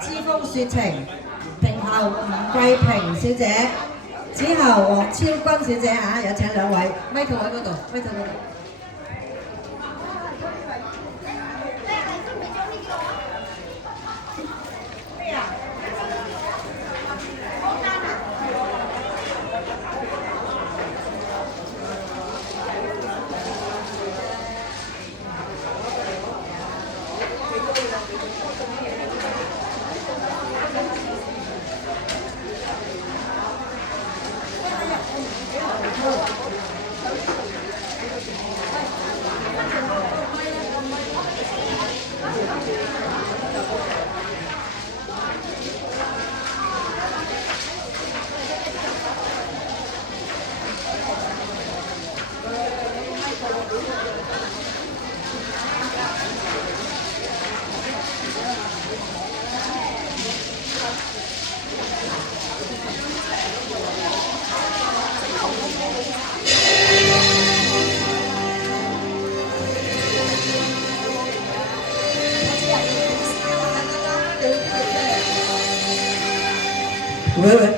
知風雪情，評後吳桂平小姐，之後黃超君小姐嚇，有請兩位，咪圖喺嗰度，咪圖嗰度。喂。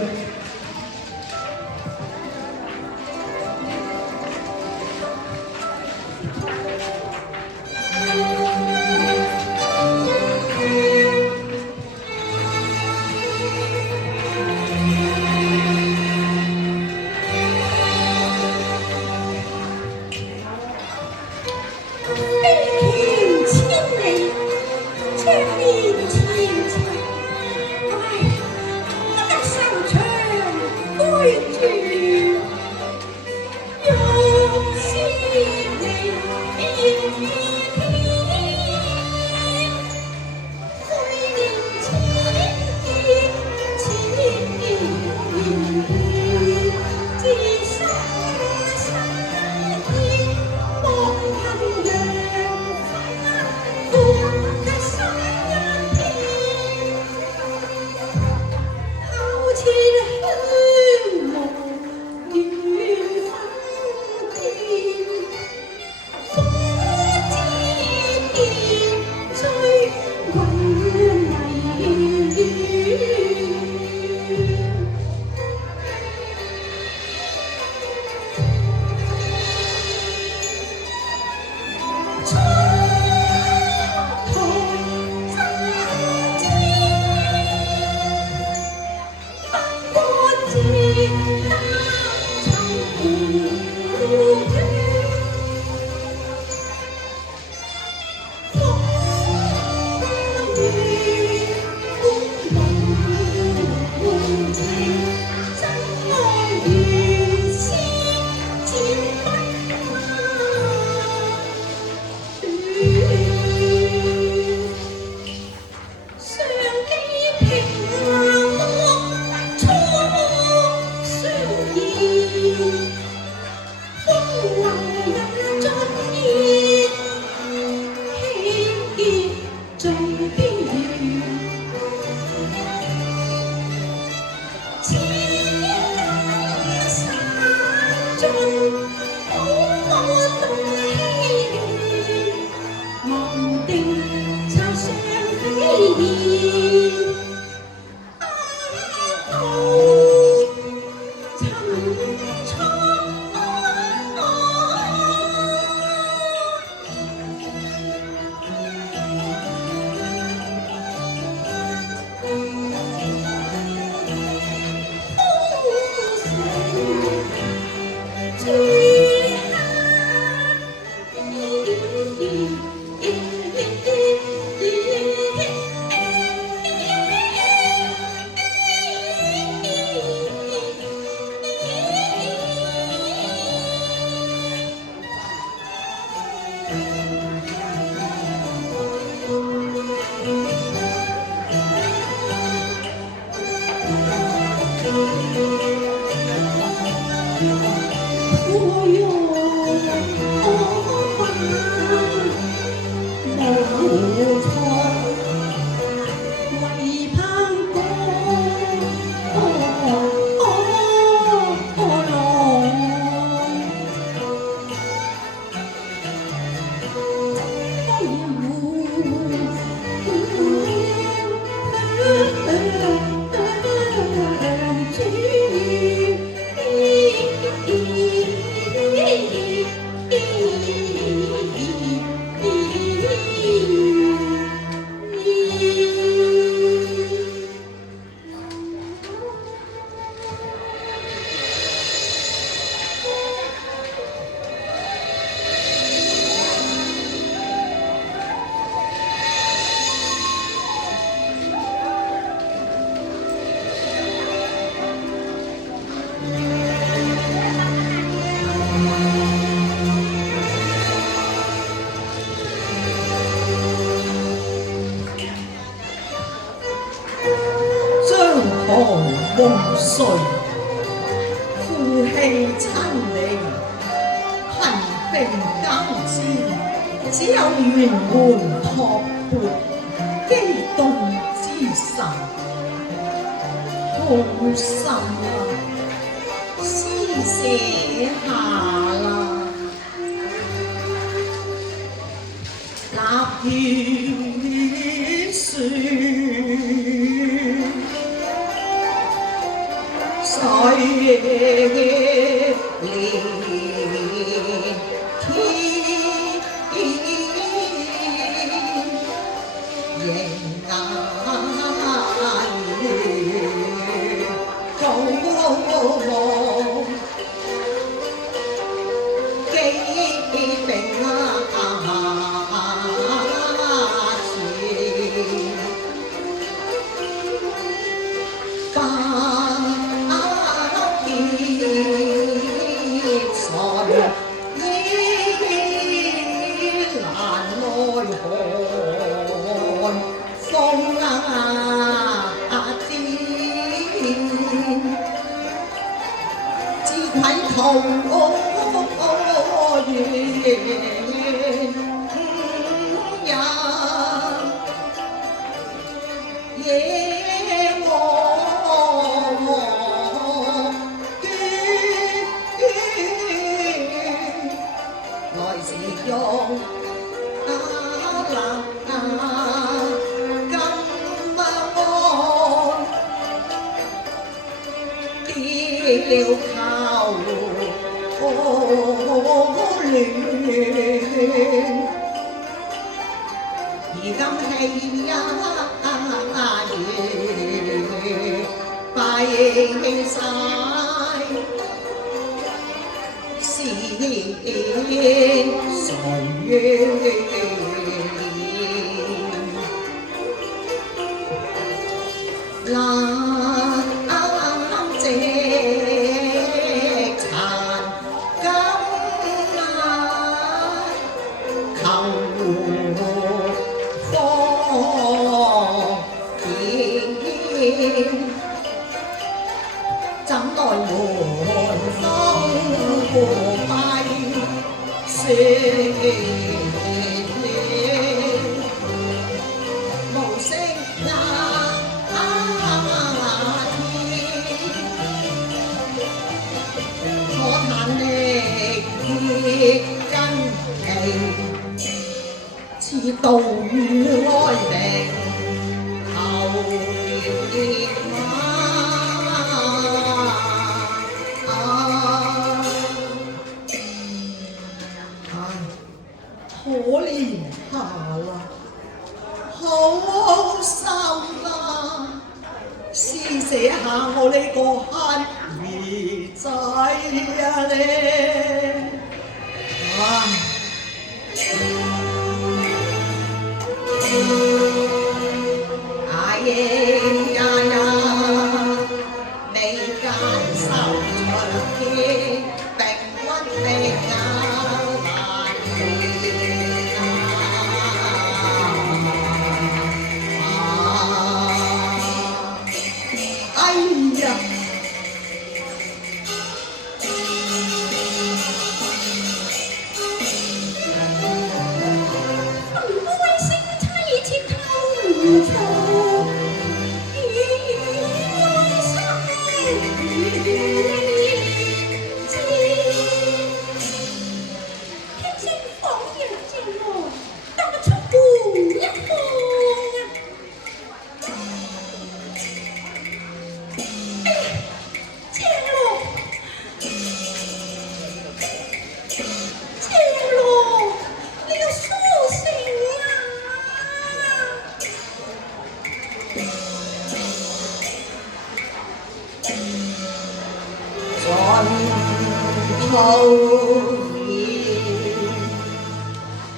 千里千里，哎，我的手。夢碎，負氣親離，貧病交織，只有圓門托缽，激動之神，好心啊，施捨下啦，立於樹。水連天，迎眼月，高望機並自愧陶緣野黃端，來時用了靠亂，而今氣一月閉晒，是誰難怎奈門風閉雪無聲天，可嘆力竭筋疲，似道與哀鳴。可憐下啦，好心啦，施捨下我呢個乞兒仔啊你，哎呀呀，未間受長見，並屈定盡途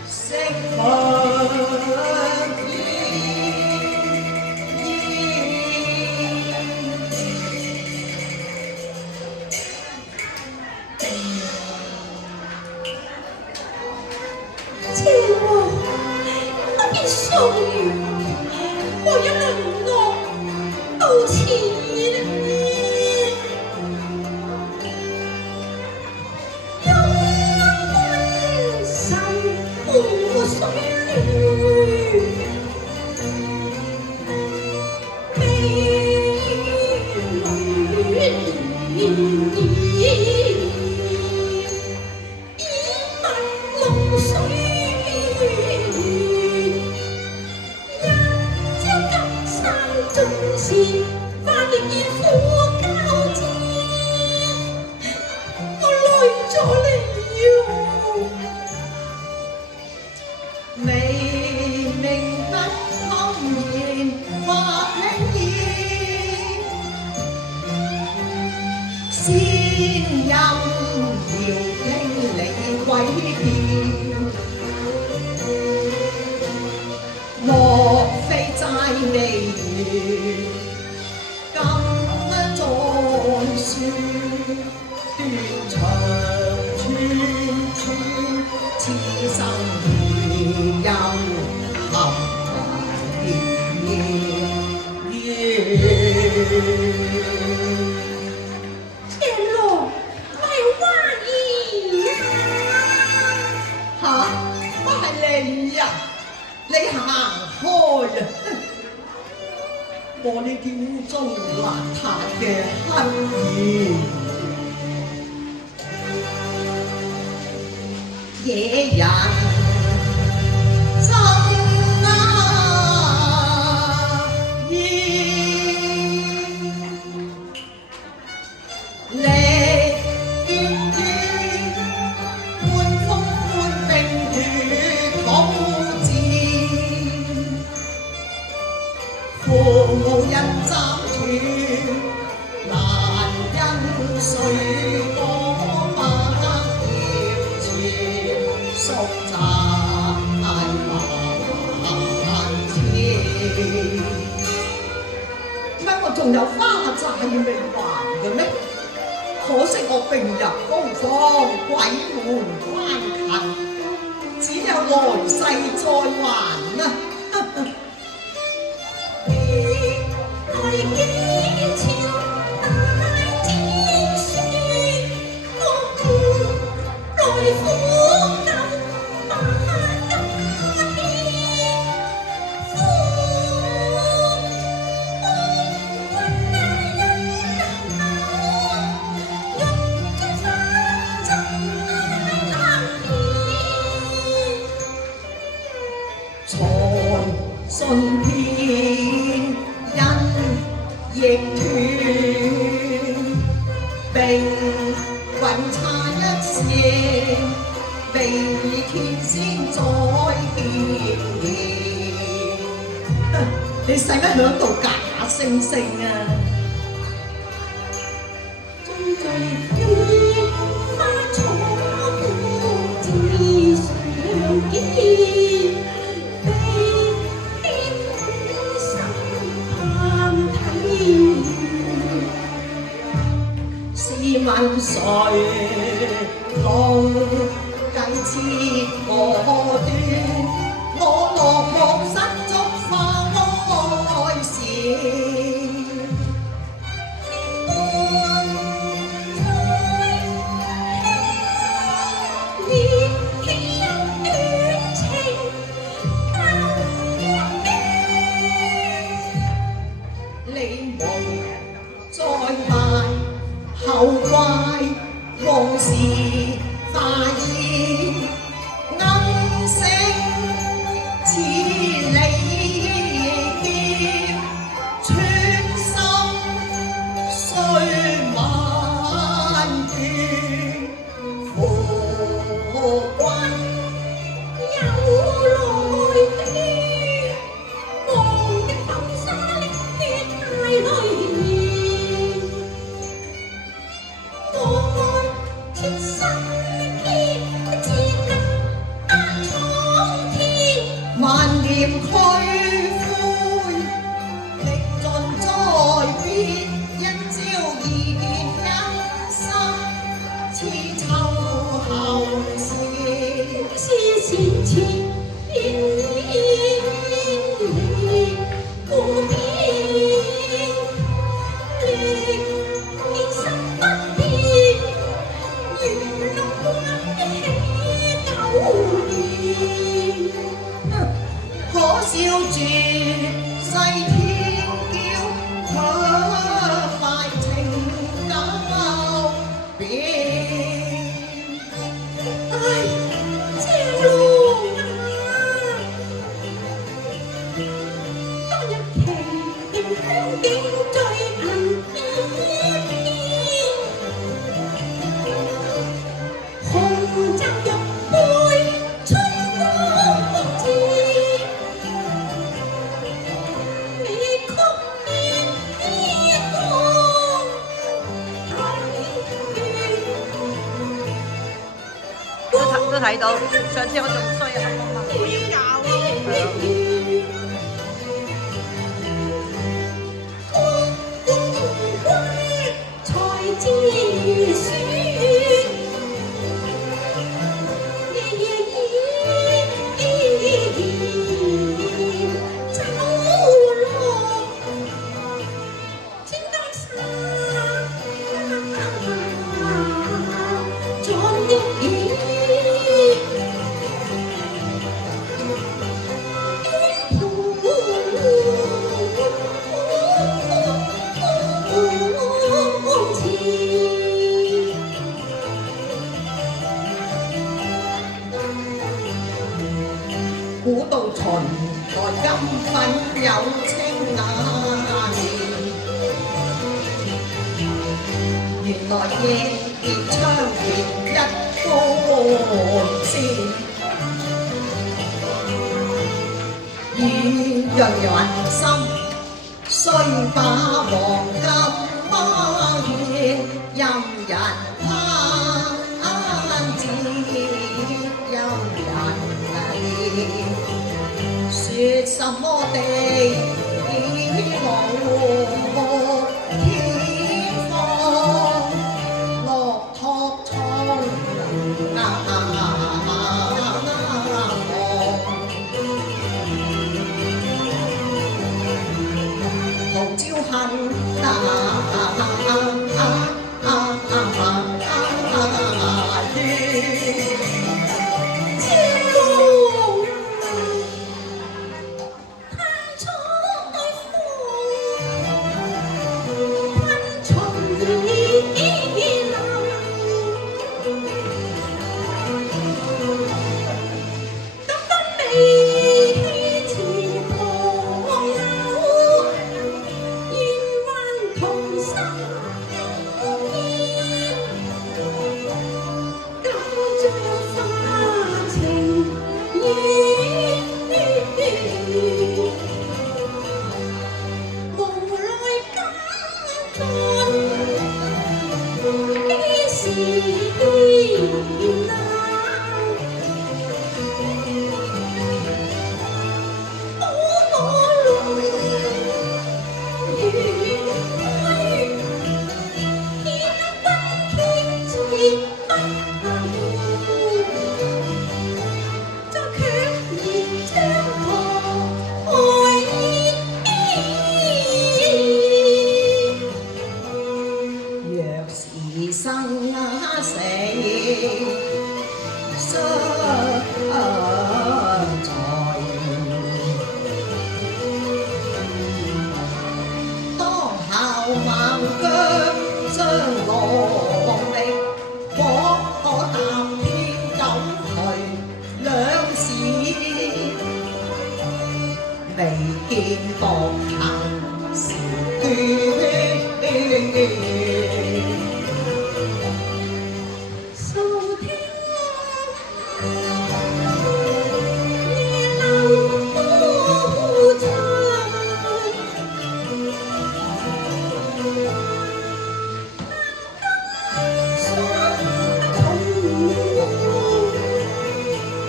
色香千王，我必送我有能樂到此。縱是翻譯於苦交戰，我累咗你喲。未明不怦然發輕意，先任遙聽你詭辯，莫非債未完，今再算斷腸寸寸，此生又含天羅咪話兒嚇，乜係你呀？你行開啊！我呢啲污糟邋遢嘅乞兒，野人憎你見於半風半冰與土戰，父母因斬斷，難因水過百謠傳，宿債萬千。乜我仲有花債未還嘅咩？可惜我病入膏肓，鬼門關近，只有來世再還啦。來幾朝大天書，來苦救百年，財信遍因亦斷，並雲差一線，未天先再見面。你使乜響度假惺惺啊？終在於花草枯枝上見，被天心盼體。試問誰共計切我斷？我落幕失足化愛線。你無再賣，後怪往事化煙，暗醒似利劍，穿心雖萬段，夫君有來的，望的浮沙瀝血帶淚，我愛鐵心。景最近紅袖玉杯春光照，未曲面天光睇都睇到，上次我仲衰啊，才知書，夜夜走落千金沙，盡的意。古道秦來金粉有青眼，原來夜見窗前一杆扇，已讓人心雖把黃金孖現，任人攀折，任人說什麼地老天荒，落拓蒼牙紅招恨見獨行是斷，數聽夜流歌唱，霜重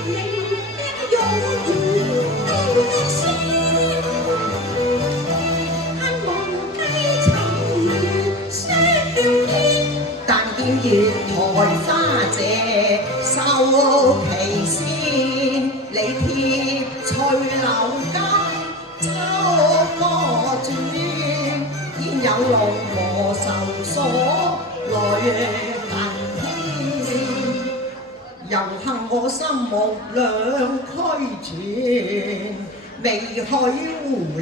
明的勇士。月台花謝收其先，你貼翠柳間秋波轉，焉有龍和愁所來近天，又幸我心目兩區轉，未許狐狸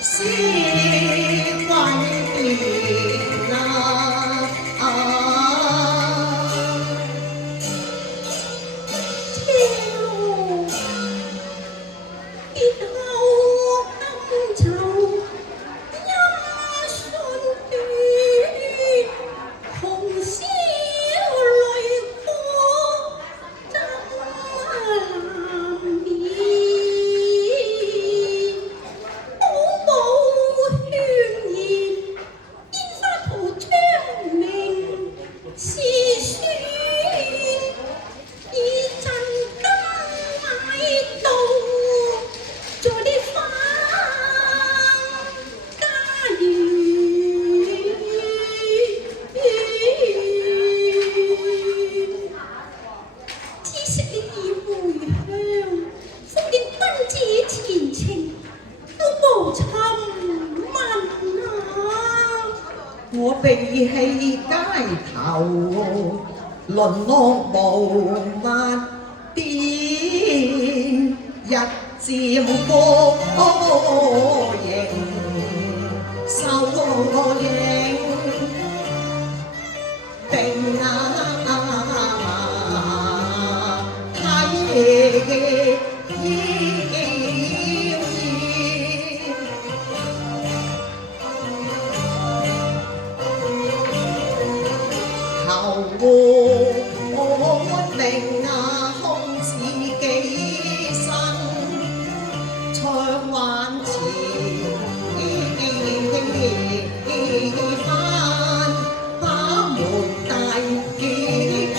先君斷啊！結後甘愁陰我被棄街頭，淪落無物點，日漸孤影收影，定睇我明空似寄生，唱還前翻，把門大幾見，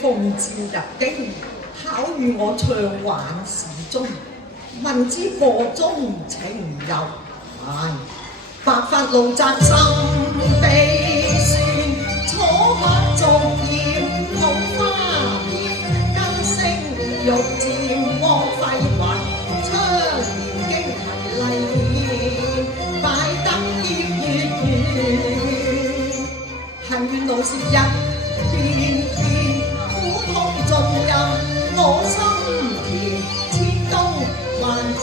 奉召入京，考與我唱挽事中，問之個中情由，唉，白髮路窄心悲酸，楚客逐葉桃花葉，根聲欲漸荒廢雲，窗簾經題麗面，擺得葉月圓，恨怨老是一片片。苦痛盡入我心田，千冬萬照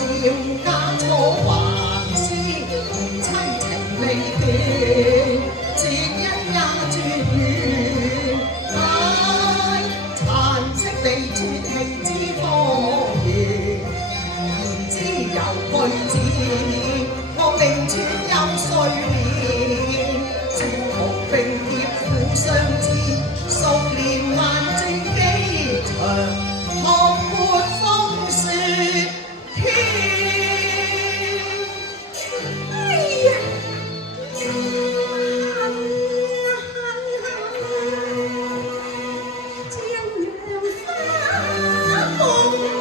家楚還思，親情未斷，節因也絕緣。唉，殘色地絕氣之荒原，言之由句子，我命斷有歲年，絕無並劫苦相知，數年萬。學沒風雪天，哎呀，將陽花放背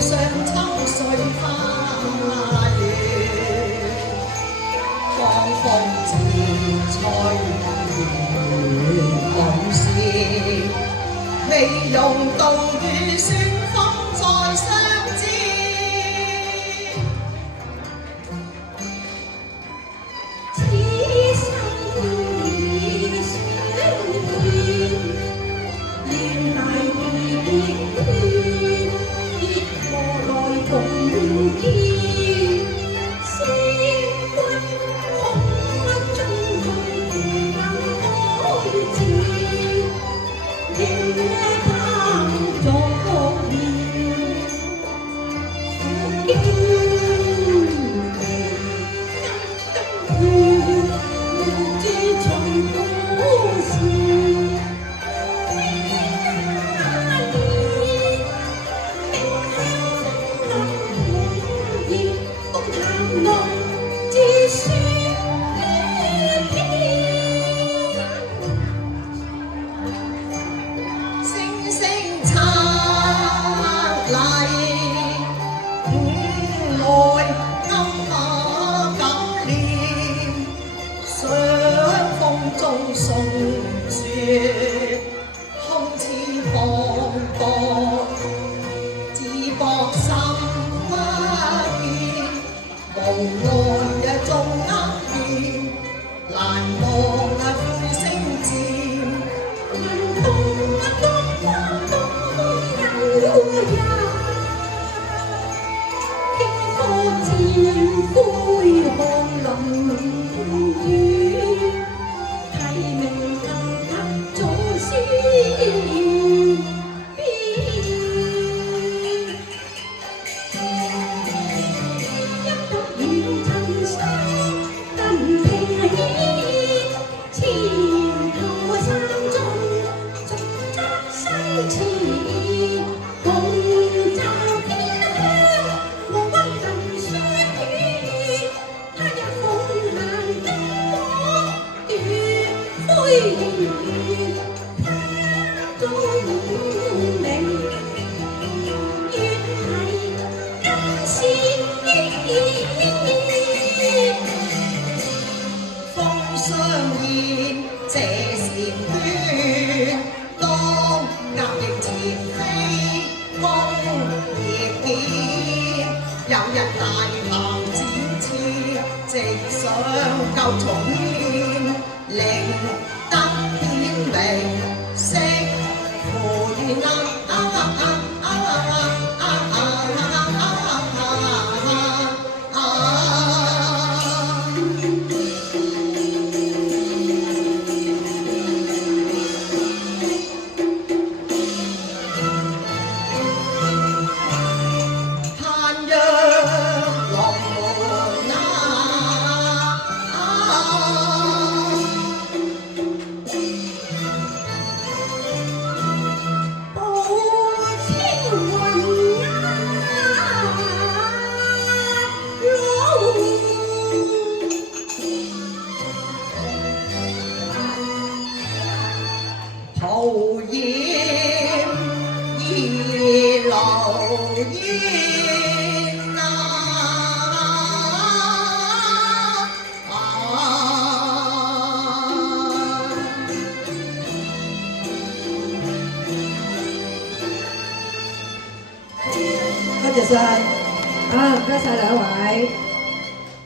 上秋水花了，芳風自吹往事，未用道與旋風再相知。Hãy subscribe cho kênh Ghiền Mì Gõ để không bỏ lỡ 他聰明，越係更是風相燕這善圈，當夾翼前飛，風亦見有日大行展翅，直上舊重現，令得顯明，惜乎願嘆讓龍門步青雲徒染兒流煙多謝晒，唔該晒兩位。